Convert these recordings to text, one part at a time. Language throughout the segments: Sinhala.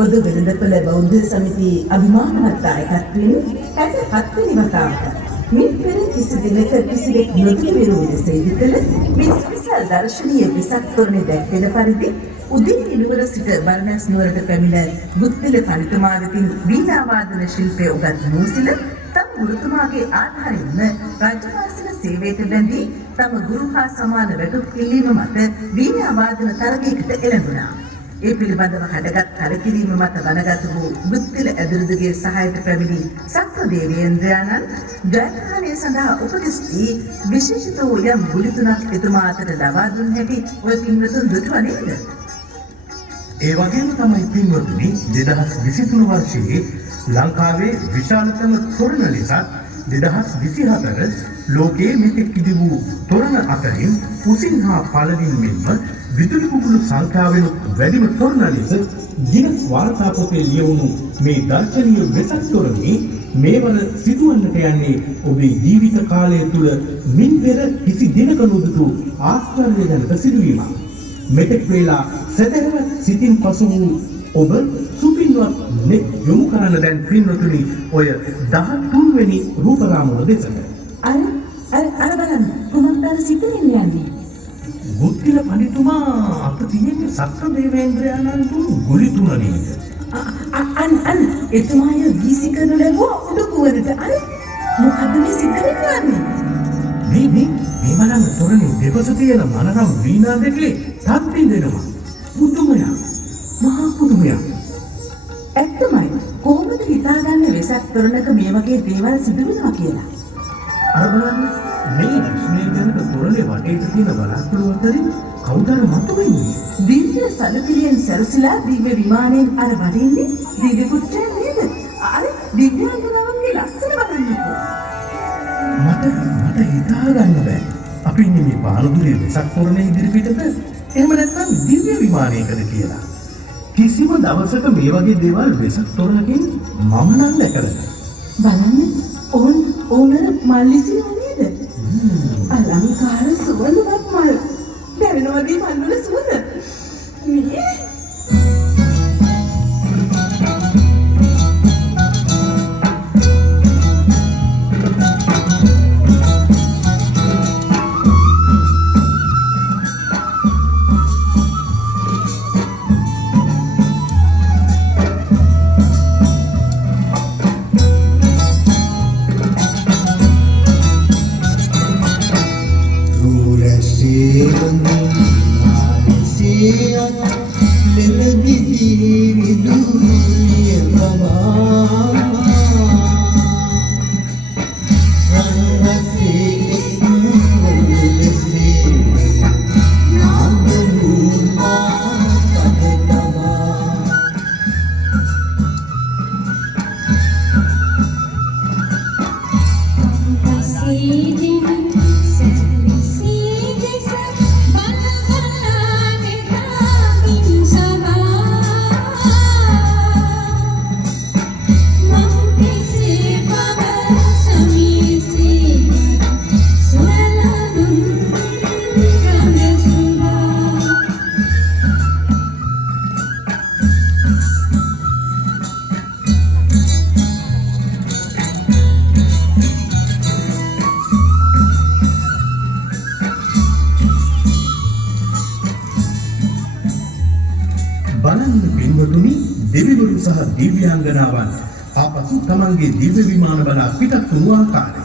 පොදු වෙළඳපොළ බෞද්ධ සමිතියේ අභිමානවත් දායකත්වයෙන් 67 වෙනි වතාවට මින් පෙර කිසි දිනක කිසිවෙක් නොදුටු විරෝධ සේවිකල මේ විශාල දර්ශනීය වෙසක් තොරණේ දැක්වෙන පරිදි උදින් ඉනුවර සිට බරණැස් නුවරට පැමිණ බුද්ධිල පඬිතුමා වෙතින් වීණා වාදන ශිල්පය උගත් මූසිල තම ගුරුතුමාගේ ආධාරයෙන්ම රාජවාසන සේවයට බැඳී තම ගුරු හා සමාන වැටුප් කිරීම මත වීණා වාදන තරගයකට එළඹුණා. ඒ පිළිබඳව හටගත් කලකිරීම මත වනගත වූ බුද්ධිල ඇදුරුදුගේ සහායට පැමිණි සක්‍රදේවේන්ද්‍රයාණන් ජයග්‍රහණය සඳහා උපදෙස් දී විශේෂිත වූ යම් ගුලි තුනක් එතුමා අතට ලබා දුන් හැටි ඔය පින්වතුන් දුටුවා නේද? ඒ වගේම තමයි පින්වතුනි 2023 වර්ෂයේ ලංකාවේ විශාලතම තොරණ ලෙසත් 2024 ලෝකයේ මෙතෙක් ඉදි වූ තොරණ අතරින් උසින් හා පළවින් මෙන්ම විදුලි කුකුළු සංඛ්‍යාවෙන් වැඩිම තොරණ ලෙස ගිනස් වාර්තා පොතේ ලියවුණු මේ දර්ශනීය වෙසක් තොරණේ මේවන සිදුවන්නට යන්නේ ඔබේ ජීවිත කාලය තුළ මින් පෙර කිසි දිනක නොදුටු ආශ්චර්යජනක සිදුවීමක්. මෙතෙක් වේලා සදහවත් සිතින් පසු වූ ඔබ සුපින්වත් නෙත් යොමු කරන්න දැන් පින්වතුනි ඔය 13 වෙනි රූපරාමුව දෙසට. අර බලන්න කොහොමද අර සිතින් යන්නේ? බුද්ධිල පඬිතුමා අප තියෙන්නේ සක්‍රදේවේන්ද්‍රයාණන් දුන්නු ගුලි තුන නේද? අන්න එතුමාය වීසි කරන ලැබුවා උඩුකුවරට. අර මොකද්ද මේ සිද්ධ වෙන්නේ? මේ බලන්න තොරණේ දෙපස තියෙන මනරම් වීණා දෙකේ තත්ති දෙනවා. පුදුමයක්. මහා පුදුමයක්. ඇත්තමයි. කොහොමද හිතාගන්න වෙසක් තොරණක මේ වගේ දේවල් සිදු වෙනවා කියලා? අර බලන්න මේ විශ්මයජනක තොරණේ වටේට තියෙන බලාකුළු අතරින් කවුද අර මතුවෙන්නේ? දිව්‍ය සලපිරියෙන් සැරසිලා දිව්‍ය විමානයෙන් අර වඩින්නේ දිව්‍ය පුත්‍රයන් නේද? අර දිව්‍යාංගනාවන්ගේ ලස්සන බලන්නකෝ. මට හිතාගන්න බෑ. අපි ඉන්නේ මේ පානදුරේ වෙසක් තොරණේ ඉදිරිපිටද එහෙම නැත්නම් දිව්‍ය විමානයකද කියලා. කිසිම දවසක මේ වගේ දේවල් වෙසක් තොරණකින් මම නම් දැකලා බලන්න ඕනර මල්ලිසිනෝ නේද? අලංකාර සුවඳවත් මල්. දැනෙනවද මේ මල් වල සුවඳ? මේ දෙවිවරු සහ දිව්‍යාංගනාවන් ආපසු තමන්ගේ දිව්‍ය විමාන බලා පිටත් වූ ආකාරය.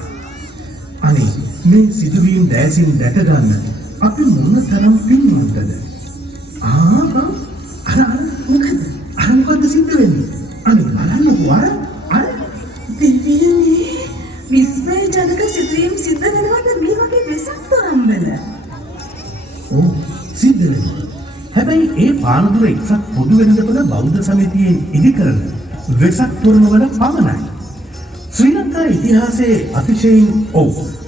අනේ මේ සිදුවීම් දැසින් දැක ගන්න අපි මොන තරම් පින්වන්තද? මොකද සිද්ධ වෙන්නේ? අනේ බලන්නකෝ අර දෙවියනේ විස්මයජනක සිදුවීම් සිද්ධ වෙනවද මේ වගේ වෙසක් තොරන් වල? ඔව් සිද්ධ වෙනවා. හැබැයි ඒ පානදුර එක්සත් පොදු වෙළඳපොළ බෞද්ධ සමිතියෙන් ඉදිකරන වෙසක් තොරණ වල පමණයි. ශ්‍රී ලංකා ඉතිහාසයේ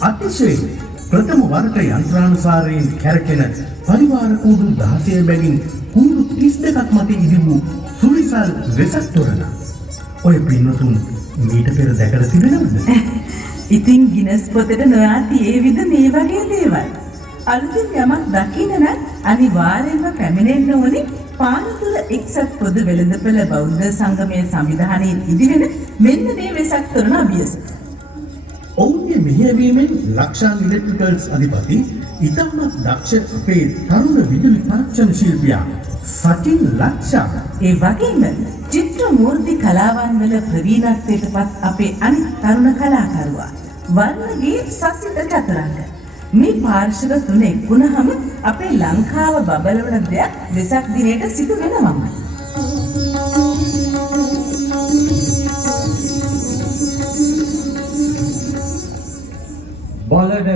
අතිශයින් ප්‍රථම වරට යන්ත්‍රානුසාරයෙන් කැරකෙන පරිවාර කූඩු 16 බැගින් කූඩු 32ක් මත ඉදි වූ සුවිසල් වෙසක් තොරණ. ඔය පින්වතුන් මීට පෙර දැකලා තිබෙනවද? ඉතින් ගිනස් පොතට නොයා තියේවිද මේ වගේ දේවල්? අලුතින් යමක් දකින්න නම් අනිවාර්යෙන්ම පැමිණෙන්න ඕනේ පාරතුල එක්සත් පොදු වෙළඳපොළ බෞද්ධ සංගමයේ සංවිධානයේ ඉදිවෙන මෙන්න මේ වෙසක් තොරණ අභියස. ඔවුන්ගේ මෙහෙයවීමෙන් ලක්ෂාන් ඉලෙක්ට්‍රිකල්ස් අධිපති ඉතාමත් දක්ෂ අපේ තරුණ විදුලි තාක්ෂණ ශිල්පියා සටින් ලක්ෂා. ඒ වගේම චිත්‍ර මූර්ති කලාවන් වල ප්‍රවීණත්වයට පත් අපේ අනිත් තරුණ කලාකරුවා වර්ණගේ සසිත චතුරංග. මේ පාර්ශව තුන එක්ුණාම අපේ ලංකාව බබලවන දෙයක් වෙසක් දිනේට සිදු වෙනවමයි.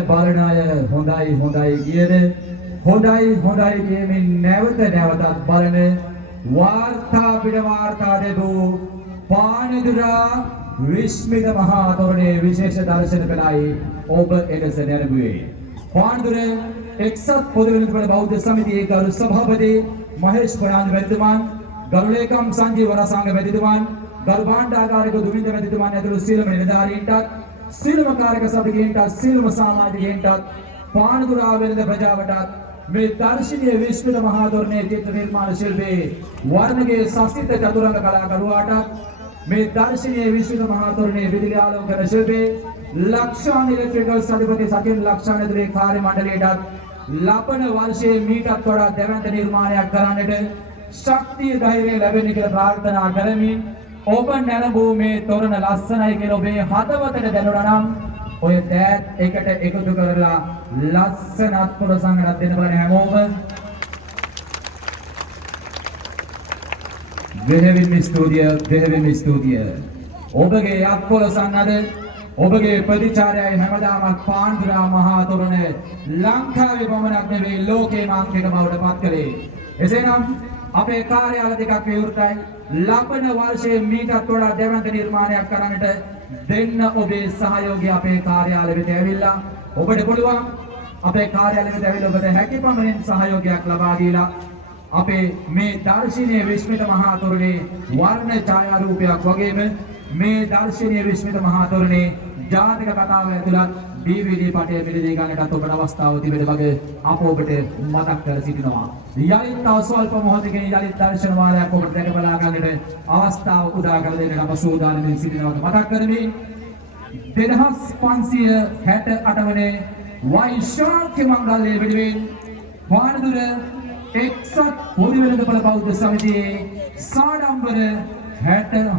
බලන අය හොඳයි කියන හොඳයි කියමින් නැවතත් බලන වාර්තා පිට වාර්තා දෙවූ පානදුරා විස්මිත මහා තොරණේ විශේෂ දර්ශන කළයි ඔබ එලෙස නැරඹුවේ. පානදුර එක්සත් පොදු වෙළඳපොළ බෞද්ධ සමිතියේ ගරු සභාපති මහේෂ් ප්‍රනාන්දු මැතිතුමන්, ගරු ලේකම් සංජීව වරසංග මැතිතුමන්, ගරු භාණ්ඩාගාරික දුමින්ද මැතිතුමන් ඇතුළු සියලුම නිලධාරීන්ටත්, සියලුම කාර්යක සභිකයන්ටත්, සියලුම සමාජිකයන්ටත්, පානදුරා වෙළඳ ප්‍රජාවටත් මේ දර්ශනීය විස්මිත මහා තොරණේ චිත්‍ර නිර්මාණ ශිල්පී වර්ණගේ සසිත චතුරංග කලාකරුවාටත්, මේ දර්ශනීය විස්මිත මහා තොරණේ විදුලි ආලෝකන ශිල්පී ලක්ෂාන් ඉලෙක්ට්‍රිකල්ස් අධිපති සටින් ලක්ෂාන් ඇතුළේ කාර්ය මණ්ඩලයටත් ලබන වර්ෂයේ මීටත් වඩා දැවැන්ත නිර්මාණයක් කරන්නට ශක්තිය ධෛර්යය ලැබෙන්න කියලා ප්‍රාර්ථනා කරමින් ඔබ නැරඹූ මේ තොරණ ලස්සනයි කියලා ඔබේ හදවතට දැනුණා නම් ඔය දෑත් එකට එකතු කරලා ලස්සනත් පොළොසංගනක් දෙන්න බලන හැමෝම වෙහෙවින් ස්තුතිය ඔබගේ යක් පොළොසංගනද ඔබගේ ප්‍රතිචාරයයි හැමදාමත් පාන්දුරා මහා තොරණ ලංකාවේ පමණක් නෙවෙයි ලෝකේම අංකිත බවට පත් කළේ. එසේනම් අපේ කාර්යාල දෙකක් විවෘතයි. ලබන වර්ෂයේ මීටත් වඩා දැවැන්ත නිර්මාණයක් කරන්නට දෙන්න ඔබේ සහයෝගය අපේ කාර්යාලය වෙත ඇවිල්ලා ඔබට පුළුවන් අපේ කාර්යාලය වෙත ඇවිල්ලා ඔබට හැකි පමණින් සහයෝගයක් ලබා දීලා අපේ මේ දර්ශනීය විස්මිත මහා තොරණේ වර්ණ ඡායාරූපයක් වගේම මේ දර්ශනීය විස්මිත මහා තොරණේ ජාතක කතාව ඇතුළත් DVD පටය පිළිදී ගන්නටත් ඔබට අවස්ථාව තිබෙන බව අප ඔබට මතක් කර සිටිනවා. යලිත් තව ස්වල්ප මොහොතකින් යලිත් දර්ශන වාරයක් ඔබට දැක බලා ගන්නට අවස්ථාව උදා කර දෙන්නට අප සූදානම්ින් සිටිනවා මතක් කරමින් 2568 වනේ වෛශාඛ්‍ය මංගල්‍ය වෙනුවෙන් පානදුර එක්සත් පොදු වෙළඳපොළ බෞද්ධ සමිතියේ සාඩම්බර 67